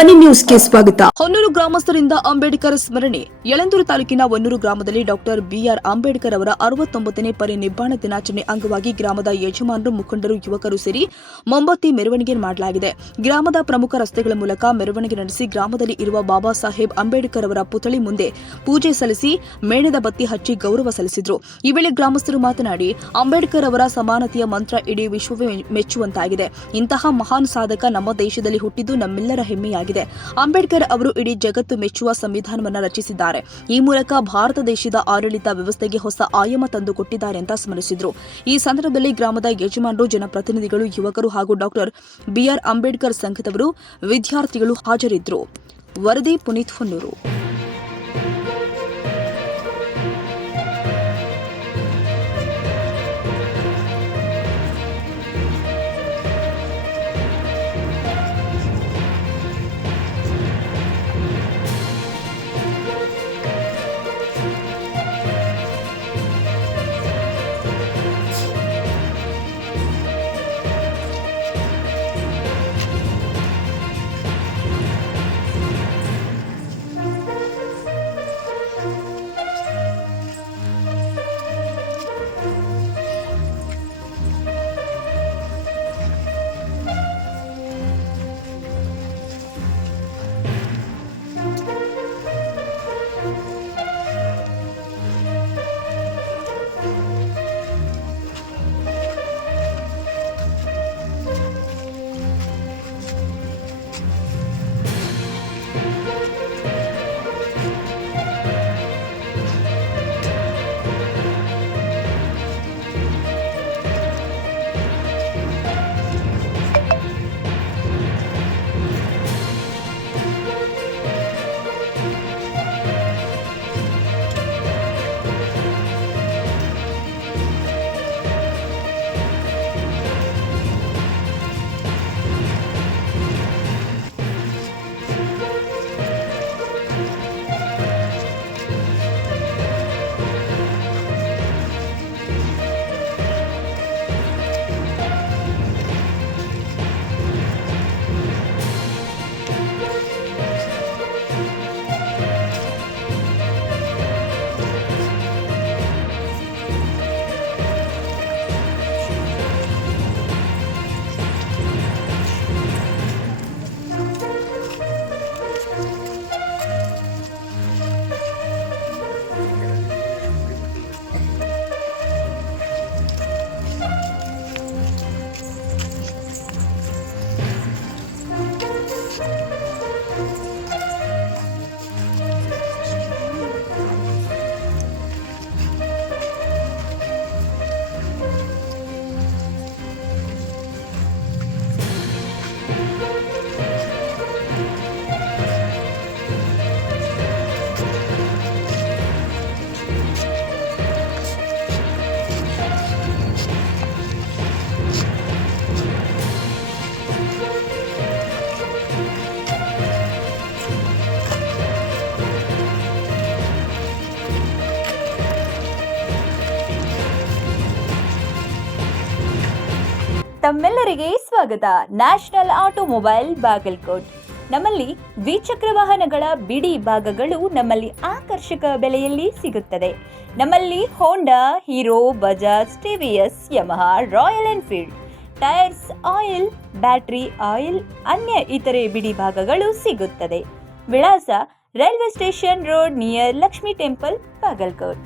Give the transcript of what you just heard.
ಧ್ವನಿ ನ್ಯೂಸ್ಗೆ ಸ್ವಾಗತ. ಹೊನ್ನೂರು ಗ್ರಾಮಸ್ಥರಿಂದ ಅಂಬೇಡ್ಕರ್ ಸ್ಮರಣೆ. ಯಳಂದೂರು ತಾಲೂಕಿನ ಹೊನ್ನೂರು ಗ್ರಾಮದಲ್ಲಿ ಡಾಕ್ಟರ್ ಬಿಆರ್ ಅಂಬೇಡ್ಕರ್ ಅವರ 69ನೇ ಪರಿನಿಬ್ಬಾಣ ದಿನಾಚರಣೆ ಅಂಗವಾಗಿ ಗ್ರಾಮದ ಯಜಮಾನರು, ಮುಖಂಡರು, ಯುವಕರು ಸೇರಿ ಮೊಂಬತ್ತಿ ಮೆರವಣಿಗೆ ಮಾಡಲಾಗಿದೆ. ಗ್ರಾಮದ ಪ್ರಮುಖ ರಸ್ತೆಗಳ ಮೂಲಕ ಮೆರವಣಿಗೆ ನಡೆಸಿ ಗ್ರಾಮದಲ್ಲಿ ಇರುವ ಬಾಬಾ ಸಾಹೇಬ್ ಅಂಬೇಡ್ಕರ್ ಅವರ ಪುತ್ಥಳಿ ಮುಂದೆ ಪೂಜೆ ಸಲ್ಲಿಸಿ ಮೇಣದ ಬತ್ತಿ ಹಚ್ಚಿ ಗೌರವ ಸಲ್ಲಿಸಿದರು. ಈ ವೇಳೆ ಗ್ರಾಮಸ್ಥರು ಮಾತನಾಡಿ, ಅಂಬೇಡ್ಕರ್ ಅವರ ಸಮಾನತೆಯ ಮಂತ್ರ ಇಡೀ ವಿಶ್ವವೇ ಮೆಚ್ಚುವಂತಾಗಿದೆ. ಇಂತಹ ಮಹಾನ್ ಸಾಧಕ ನಮ್ಮ ದೇಶದಲ್ಲಿ ಹುಟ್ಟಿದ್ದು ನಮ್ಮೆಲ್ಲರ ಹೆಮ್ಮೆಯಾಗಿದೆ. ಅಂಬೇಡ್ಕರ್ ಅವರು ಇಡೀ ಜಗತ್ತು ಮೆಚ್ಚುವ ಸಂವಿಧಾನವನ್ನು ರಚಿಸಿದ್ದಾರೆ. ಈ ಮೂಲಕ ಭಾರತ ದೇಶದ ಆಡಳಿತ ವ್ಯವಸ್ಥೆಗೆ ಹೊಸ ಆಯಾಮ ತಂದುಕೊಟ್ಟಿದ್ದಾರೆ ಅಂತ ಸ್ಮರಿಸಿದರು. ಈ ಸಂದರ್ಭದಲ್ಲಿ ಗ್ರಾಮದ ಯಜಮಾನರು, ಜನಪ್ರತಿನಿಧಿಗಳು, ಯುವಕರು ಹಾಗೂ ಡಾಕ್ಟರ್ ಬಿಆರ್ ಅಂಬೇಡ್ಕರ್ ಸಂಘದವರು, ವಿದ್ಯಾರ್ಥಿಗಳು ಹಾಜರಿದ್ದರು. ವರದಿ ಪುನೀತ್ ಹೊನ್ನೂರು. ತಮ್ಮೆಲ್ಲರಿಗೆ ಸ್ವಾಗತ. National automobile Bagalkot. ನಮ್ಮಲ್ಲಿ ದ್ವಿಚಕ್ರ ವಾಹನಗಳ ಬಿಡಿ ಭಾಗಗಳು ನಮ್ಮಲ್ಲಿ ಆಕರ್ಷಕ ಬೆಲೆಯಲ್ಲಿ ಸಿಗುತ್ತದೆ. ನಮ್ಮಲ್ಲಿ Honda, Hero, Bajaj, TVS, Yamaha, Royal Enfield, tyres, oil, battery oil, ಅನ್ಯ ಇತರೆ ಬಿಡಿ ಭಾಗಗಳು ಸಿಗುತ್ತದೆ. ವಿಳಾಸ: railway station road near Lakshmi temple, Bagalkot.